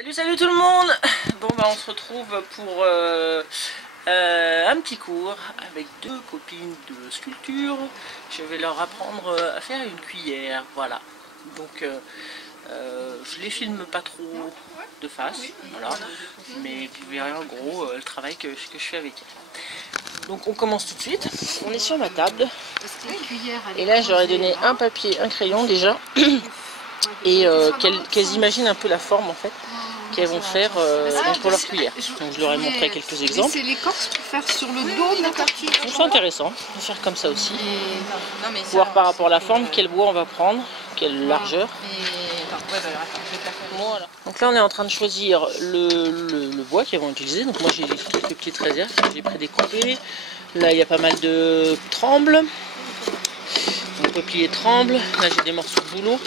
Salut tout le monde. Bon bah on se retrouve pour un petit cours avec deux copines de sculpture. Je vais leur apprendre à faire une cuillère, voilà. Donc je les filme pas trop de face, voilà. Mais vous verrez en gros le travail que je fais avec elles. Donc on commence tout de suite. On est sur ma table. Et là je leur ai donné un papier, un crayon déjà. Et qu'elles imaginent un peu la forme en fait qu'elles vont faire pour leur cuillère. Donc je leur ai montré quelques exemples. C'est l'écorce pour faire sur le dos de la partie. C'est intéressant de faire comme ça aussi. Voir par rapport à la forme quel bois on va prendre, quelle largeur. Voilà. Donc là on est en train de choisir le bois qu'elles vont utiliser. Donc moi j'ai quelques petites réserves, j'ai prédécoupé. Là il y a pas mal de trembles. Donc peuplier tremble. Là j'ai des morceaux de bouleau.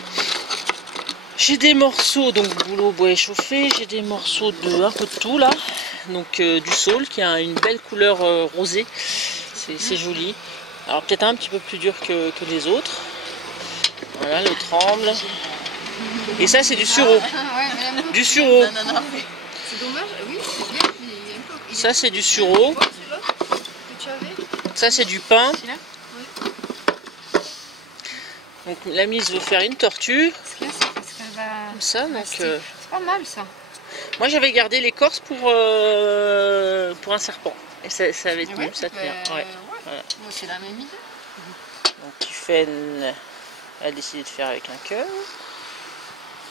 J'ai des morceaux, donc bouleau bois échauffé, j'ai des morceaux de un peu de tout là, donc du saule qui a une belle couleur rosée, c'est joli. Alors peut-être un petit peu plus dur que les autres. Voilà le tremble. Et ça c'est du sureau. Du sureau. C'est dommage, oui, c'est bien, mais il y a un peu. Ça c'est du sureau. Ça c'est du pin. Donc la mise veut faire une tortue. Comme ça, donc c'est pas mal ça. Moi j'avais gardé l'écorce pour un serpent. Et ça va être mieux, ça tient. Ouais. Voilà. Moi c'est la même idée. Donc Tiffaine a décidé de faire avec un cœur.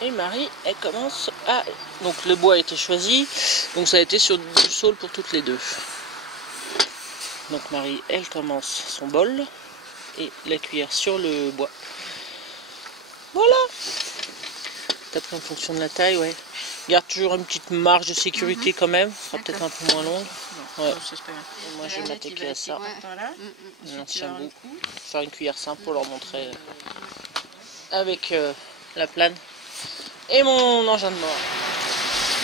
Et Marie, elle commence à... Donc le bois a été choisi. Donc ça a été sur du saule pour toutes les deux. Donc Marie, elle commence son bol. Et la cuillère sur le bois. Voilà. Peut-être en fonction de la taille, ouais. Garde toujours une petite marge de sécurité quand même. Ça sera peut-être un peu moins longue. Ouais. Moi je vais m'attaquer à ça. L'ancien bout. Faire une cuillère simple pour leur montrer. Avec la plane. Et mon engin de mort.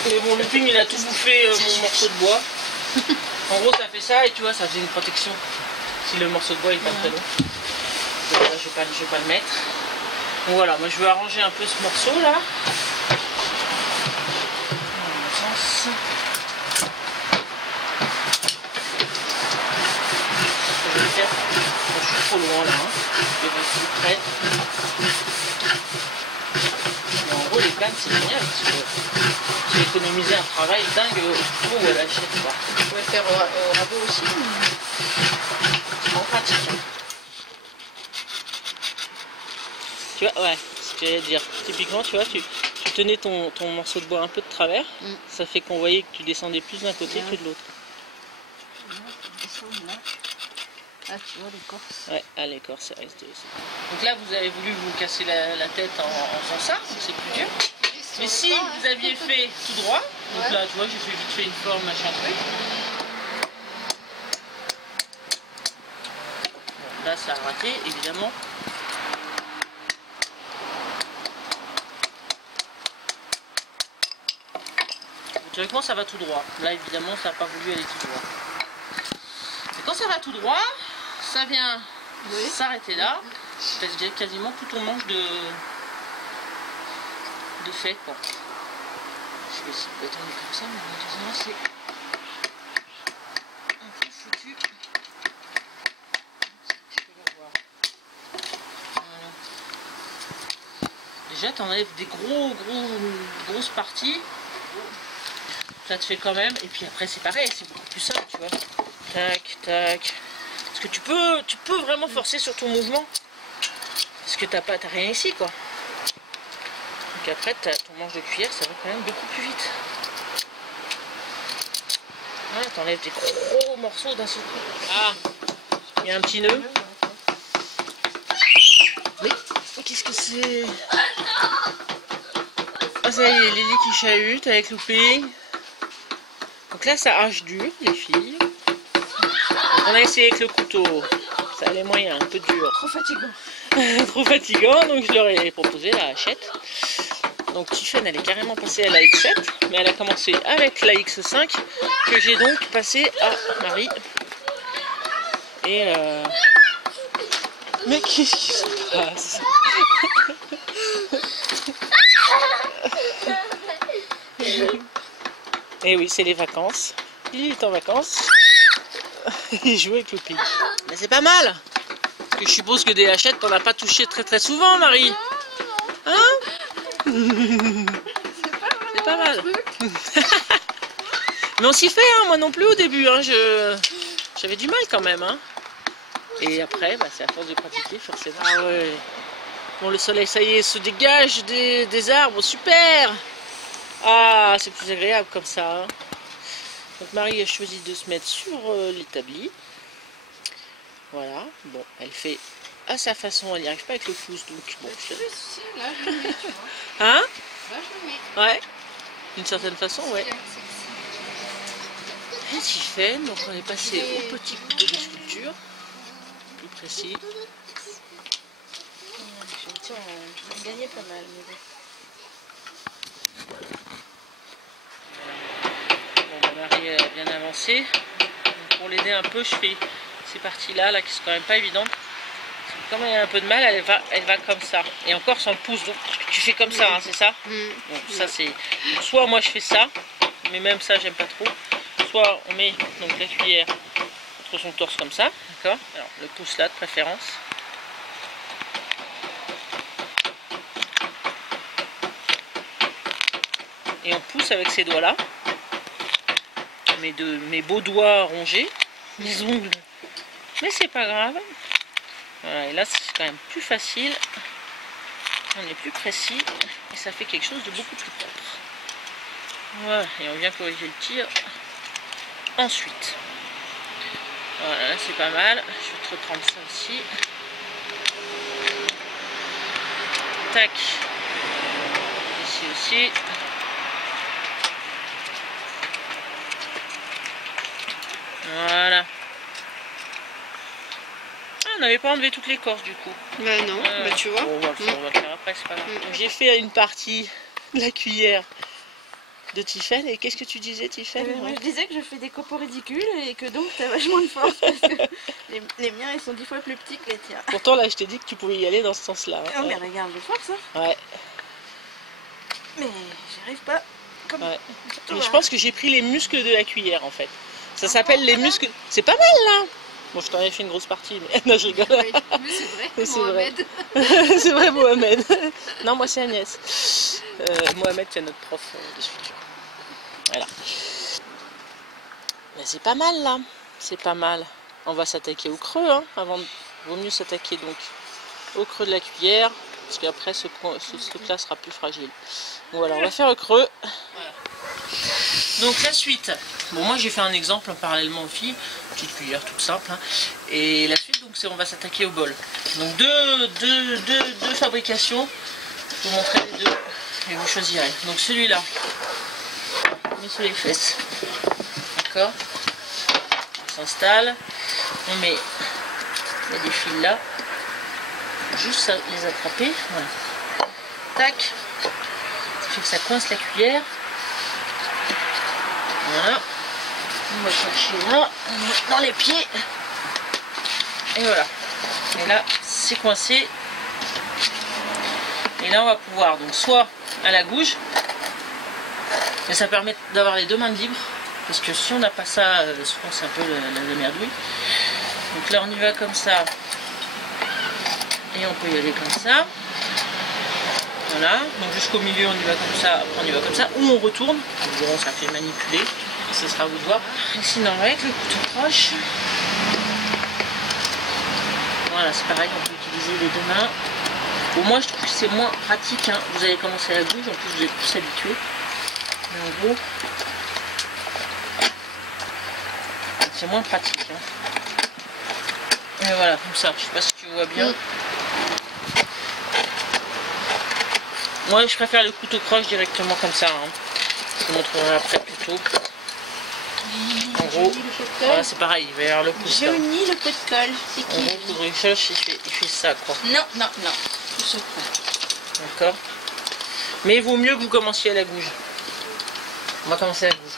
Mais bon, le ping il a tout bouffé mon morceau de bois. En gros ça fait ça et tu vois ça faisait une protection. Si le morceau de bois est pas très long. Donc là je vais pas le mettre. Donc voilà, moi je vais arranger un peu ce morceau là. Je vais faire. Bon, je suis trop loin là. Je vais rester plus près. Mais en gros les planes c'est génial parce que j'ai économisé un travail dingue au à la chaîne. Tu pouvais faire au rabot aussi. En pratique. Tu vois, ouais, ce que j'allais dire. Typiquement, tu vois, tu tenais ton morceau de bois un peu de travers. Ça fait qu'on voyait que tu descendais plus d'un côté que de l'autre. Ah, tu vois l'écorce. Ouais, à l'écorce, c'est resté aussi. Donc là, vous avez voulu vous casser la tête en faisant ça, donc c'est plus dur. Mais si vous aviez fait tout droit, donc là, tu vois, j'ai fait vite fait une forme, machin truc. Bon, là, ça a raté, évidemment. Théoriquement ça va tout droit. Là évidemment ça n'a pas voulu aller tout droit. Et quand ça va tout droit, ça vient s'arrêter là. C'est quasiment tout ton manche de fait quoi. Je vais essayer de bâtonner comme ça, mais malheureusement c'est un peu foutu. Je peux le voir. Voilà. Déjà t'enlèves des grosses parties. Ça te fait quand même, et puis après c'est pareil, c'est beaucoup plus simple, tu vois. Tac, tac. Parce que tu peux vraiment forcer sur ton mouvement. Parce que t'as rien ici, quoi. Donc après, ton manche de cuillère, ça va quand même beaucoup plus vite. Voilà, t'enlèves des gros morceaux d'un seul coup. Ah, il y a un petit nœud. Oui, qu'est-ce que c'est? Ah, ça y est, Lily qui chahute avec looping. Donc là ça hache dur les filles. Donc on a essayé avec le couteau. Ça allait moyen, un peu dur. Trop fatigant. Trop fatigant, donc je leur ai proposé la hachette. Donc Tiffaine elle est carrément passée à la X7, mais elle a commencé avec la X5 que j'ai donc passé à Marie. Et mais qu'est-ce qui se passe? Et oui, c'est les vacances. Il est en vacances. Il joue avec Loupi. Mais c'est pas mal. Parce que je suppose que des hachettes, t'en as pas touché très souvent, Marie. Hein? C'est pas mal. Mais on s'y fait, hein, moi non plus au début. Hein, j'avais du mal quand même. Hein. Et après, bah, c'est à force de pratiquer, forcément. Ah ouais. Bon, le soleil, ça y est, se dégage des arbres. Super. Ah, c'est plus agréable comme ça. Hein. Donc Marie a choisi de se mettre sur l'établi. Voilà. Bon, elle fait à sa façon. Elle n'y arrive pas avec le pouce. Donc, bon, Là, je le mets, tu vois. Hein? Là, je le mets. Ouais. D'une certaine façon, ouais. Et Tiffaine, donc on est passé au petit couteau de sculpture. Plus précis. On gagnait pas mal, mais bon. Bon, bah, Marie a bien avancé. Donc, pour l'aider un peu, je fais ces parties-là, là, qui sont quand même pas évidentes. Comme elle a un peu de mal, elle va comme ça. Et encore sans le pouce. Donc tu fais comme ça, hein, c'est ça? Donc ça c'est. Donc, soit moi je fais ça, mais même ça j'aime pas trop. Soit on met donc la cuillère entre son torse comme ça, d'accord? Alors le pouce là de préférence. Et on pousse avec ces doigts là. Mes beaux doigts rongés, mes ongles. Mais c'est pas grave. Voilà, et là c'est quand même plus facile, on est plus précis et ça fait quelque chose de beaucoup plus propre. Voilà, et on vient corriger le tir ensuite. Voilà, là c'est pas mal, je vais te reprendre ça aussi. Tac, ici aussi. Voilà. On n'avait pas enlevé toutes les corses du coup. Bah non, bah tu vois. Bon, on va le faire après, c'est pas grave. J'ai fait une partie de la cuillère de Tiffaine. Et qu'est-ce que tu disais, Tiffaine? Moi je disais que je fais des copeaux ridicules et que donc t'as vachement de force parce que les miens ils sont 10 fois plus petits que les tiens. Pourtant là je t'ai dit que tu pouvais y aller dans ce sens-là. Oh mais regarde, de force hein. Ouais. Mais j'y arrive pas. Comme... Ouais. Mais je pense que j'ai pris les muscles de la cuillère en fait. Ça s'appelle les muscles. C'est pas mal là. Bon, je t'en ai fait une grosse partie, mais non, je rigole. Oui, mais c'est vrai, C'est Mohamed. vrai. C'est vrai, Mohamed. Non, moi c'est Agnès. Mohamed, c'est notre prof de sculpture. Voilà. Mais c'est pas mal là. C'est pas mal. On va s'attaquer au creux, hein. Vaut mieux s'attaquer donc au creux de la cuillère, parce qu'après ce truc-là sera plus fragile. Bon, voilà, on va faire le creux. Voilà. Donc la suite. Bon, moi j'ai fait un exemple parallèlement aux filles, petite cuillère toute simple. Hein. Et la suite, donc, c'est on va s'attaquer au bol. Donc deux fabrications. Je vous montrer les deux et vous choisirez. Donc celui-là, on met sur les fesses. D'accord. On s'installe. On met des fils là. Juste à les attraper. Voilà. Tac. Ça fait que ça coince la cuillère. Voilà. On va chercher là, on met dans les pieds. Et voilà. Et là, c'est coincé. Et là, on va pouvoir, donc, soit à la gouge, mais ça permet d'avoir les deux mains libres. Parce que si on n'a pas ça, souvent c'est un peu la merdouille. Donc là, on y va comme ça. Et on peut y aller comme ça. Voilà, donc jusqu'au milieu on y va comme ça, après on y va comme ça, ou on retourne, bon ça fait manipuler, ce sera à vous de voir. Et sinon avec le couteau croche, voilà c'est pareil, on peut utiliser les deux mains. Bon moi je trouve que c'est moins pratique, hein. Vous allez commencer à la gouge, en plus vous êtes plus habitué. Mais en gros, c'est moins pratique. Hein. Et voilà, comme ça, je sais pas si tu vois bien. Moi je préfère le couteau croche directement comme ça, hein. Je vous montrerai après plutôt. En gros, voilà, c'est pareil, il va y avoir le pouce là. J'ai uni le pot de colle, c'est En gros, le couteau croche il fait ça quoi. Non, non, non, tout se prend. D'accord. Mais il vaut mieux que vous commenciez à la gouge. On va commencer à la gouge.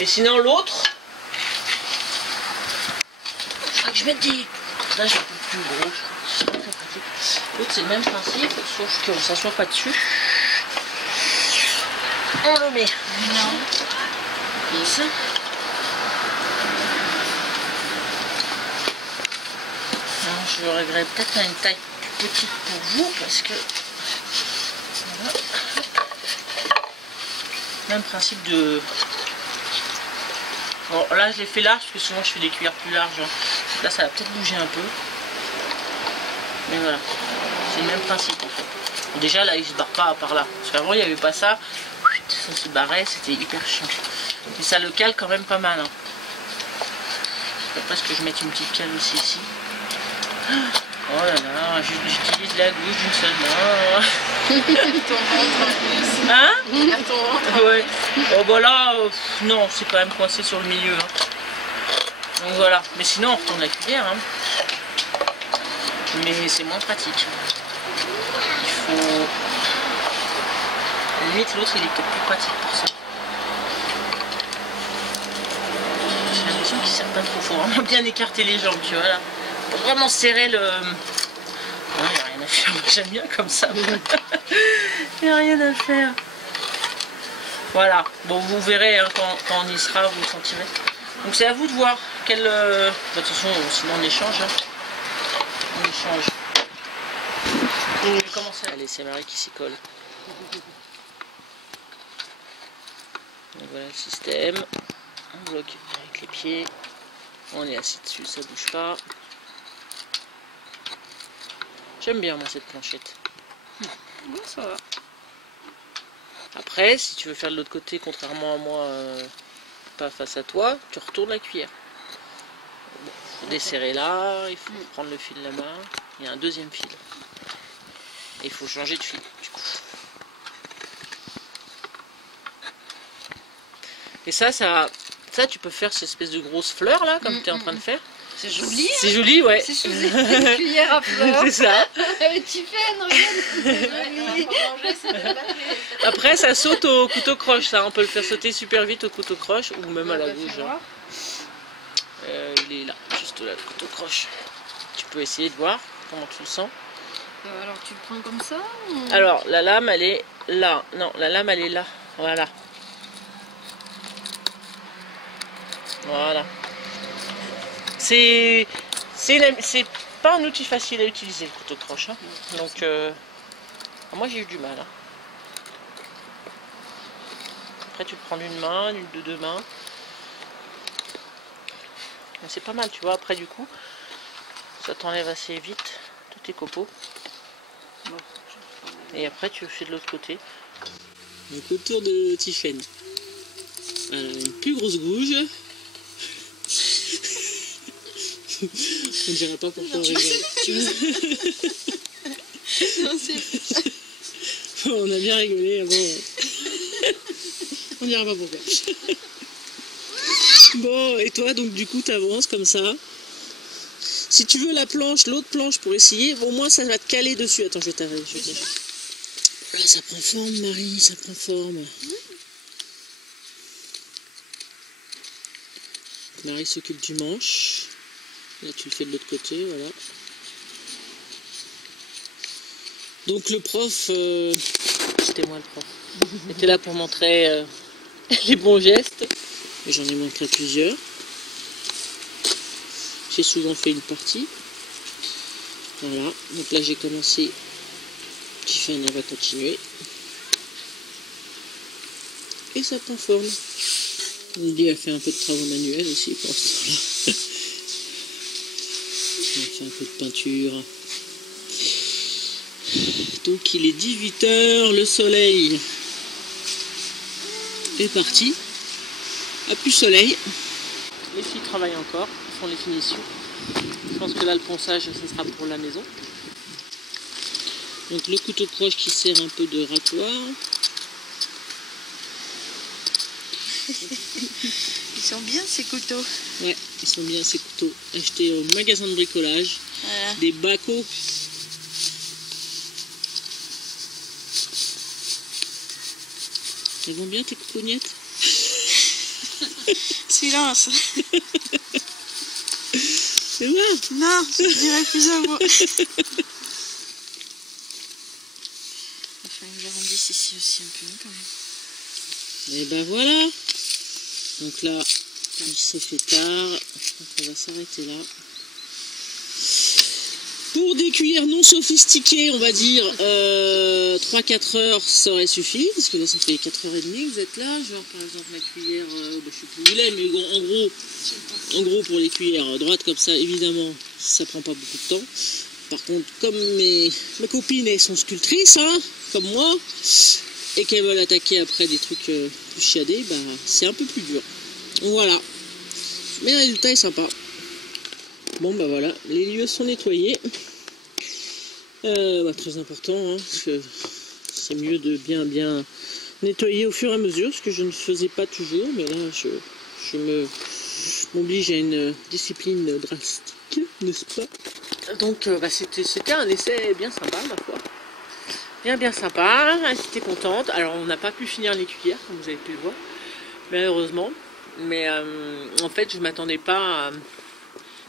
Et sinon l'autre, il faudra que je mette des cordages un peu plus gros. C'est pas très pratique. L'autre c'est le même principe, sauf que ça soit pas dessus. On le met. Non. Comme ça. Alors, je regrette peut-être une taille plus petite pour vous parce que voilà. Même principe de. Bon, là je l'ai fait large parce que souvent je fais des cuillères plus larges. Hein. Là ça va peut-être bouger un peu. Mais voilà. C'est le même principe en fait. Bon, déjà là il se barre pas par là. Parce qu'avant il n'y avait pas ça. Ça se barrait, c'était hyper chiant. Mais ça le cale quand même pas mal. Hein. Après ce que je mette une petite cale aussi ici. Oh là là, j'utilise la gousse d'une seule main. Ton ventre en plus. Hein? Ton ventre. Ouais. Oh bah là, non, c'est quand même coincé sur le milieu. Hein. Donc voilà. Mais sinon on retourne la cuillère. Hein. Mais c'est moins pratique. Il faut... Limite l'autre il est peut-être plus pratique pour ça. J'ai l'impression qu'il ne sert pas trop. Il faut vraiment bien écarter les jambes, tu vois là. Faut vraiment serrer le... Il n'y a rien à faire. Moi j'aime bien comme ça. Il n'y a rien à faire. Voilà. Bon vous verrez hein, quand on y sera, vous le sentirez. Donc c'est à vous de voir quel... de toute façon sinon on échange. Hein. On échange. On va commencer. Allez, c'est Marie qui s'y colle. Donc voilà le système. On bloque avec les pieds. On est assis dessus, ça bouge pas. J'aime bien moi cette planchette. Bon, ça va. Après, si tu veux faire de l'autre côté, contrairement à moi, pas face à toi, tu retournes la cuillère. Il faut desserrer là, il faut prendre le fil de la main. Il y a un deuxième fil. Et il faut changer de fil du coup. Et ça tu peux faire cette espèce de grosse fleur là, comme tu es en train de faire. C'est joli. C'est joli, ouais. C'est joli. Une cuillère à fleurs. C'est ça. Tiffen, regarde. Après, ça saute au couteau croche, ça. On peut le faire sauter super vite au couteau croche ou même à la gouge. Hein. Il est là, juste là, le couteau croche. Tu peux essayer de voir comment tu le sens. Alors tu le prends comme ça ou... Alors, la lame, elle est là. Non, la lame, elle est là. Voilà. Voilà. C'est pas un outil facile à utiliser, le couteau croche. Hein. Donc, moi, j'ai eu du mal. Hein. Après, tu le prends d'une main, de deux mains. C'est pas mal, tu vois. Après, du coup, ça t'enlève assez vite tous tes copeaux. Et après, tu le fais de l'autre côté. Donc, autour de Tiffen. Voilà, une plus grosse gouge. On ne dira pas pourquoi on rigole. Non, c'est... On a bien rigolé avant. On ne dira pas pourquoi. Bon, et toi, donc du coup, tu avances comme ça. Si tu veux la planche, l'autre planche pour essayer, au moins ça va te caler dessus. Attends, je vais t'arrêter. Là, ça prend forme, Marie, ça prend forme. Marie s'occupe du manche. Là, tu le fais de l'autre côté, voilà. Donc le prof, c'était moi le prof, était là pour montrer les bons gestes. Et j'en ai montré plusieurs. J'ai souvent fait une partie. Voilà, donc là j'ai commencé. Tiffen, elle va continuer. Et ça prend forme. Lydie a fait un peu de travaux manuels aussi pour ce temps-là. On a fait un peu de peinture. Donc il est 18 h, le soleil est parti. A plus soleil. Les filles travaillent encore, elles font les finitions. Je pense que là le ponçage, ça sera pour la maison. Donc le couteau croche qui sert un peu de ratoire. Ils sont bien ces couteaux. Ouais, ils sont bien ces couteaux. Achetés au magasin de bricolage. Voilà. Des bacos. Elles vont bien tes coucognettes? Silence. C'est vrai? Non, je dirais plus un mot. Il faut que j'arrondisse ici aussi un peu quand même. Et ben voilà. Donc là, il s'est fait tard. Donc on va s'arrêter là. Pour des cuillères non sophistiquées, on va dire 3-4 heures, ça aurait suffi. Parce que là, ça fait 4h30 que vous êtes là. Genre, par exemple, la cuillère, je sais plus où il est, mais en gros, pour les cuillères droites comme ça, évidemment, ça prend pas beaucoup de temps. Par contre, comme mes copines, elles sont sculptrices, hein, comme moi, et qu'elles veulent attaquer après des trucs plus chiadés, bah, c'est un peu plus dur. Voilà. Mais le résultat est sympa. Bon bah voilà, les lieux sont nettoyés. Très important, hein, parce que c'est mieux de bien nettoyer au fur et à mesure, ce que je ne faisais pas toujours, mais là je m'oblige à une discipline drastique, n'est-ce pas? Donc c'était un essai bien sympa, ma foi. Bien sympa, elle était contente. Alors on n'a pas pu finir les cuillères, comme vous avez pu le voir, malheureusement. Mais en fait je m'attendais pas à...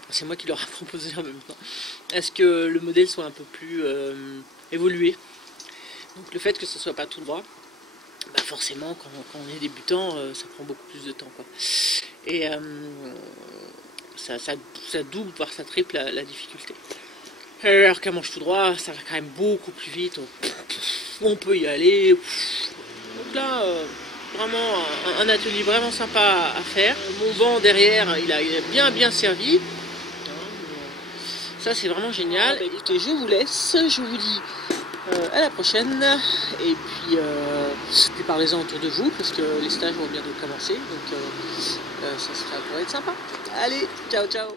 C'est moi qui leur ai proposé en même temps. Est-ce que le modèle soit un peu plus évolué? Donc le fait que ce soit pas tout droit, bah forcément quand on est débutant, ça prend beaucoup plus de temps, quoi. Et ça double, voire ça triple la difficulté. Alors qu'un manche tout droit, ça va quand même beaucoup plus vite. On peut y aller. Donc là, vraiment un atelier vraiment sympa à faire. Mon banc derrière, il a bien servi. Ça c'est vraiment génial. Écoutez, je vous laisse, je vous dis à la prochaine. Et puis parlez-en autour de vous parce que les stages vont bientôt commencer. Donc ça pourrait être sympa. Allez, ciao ciao.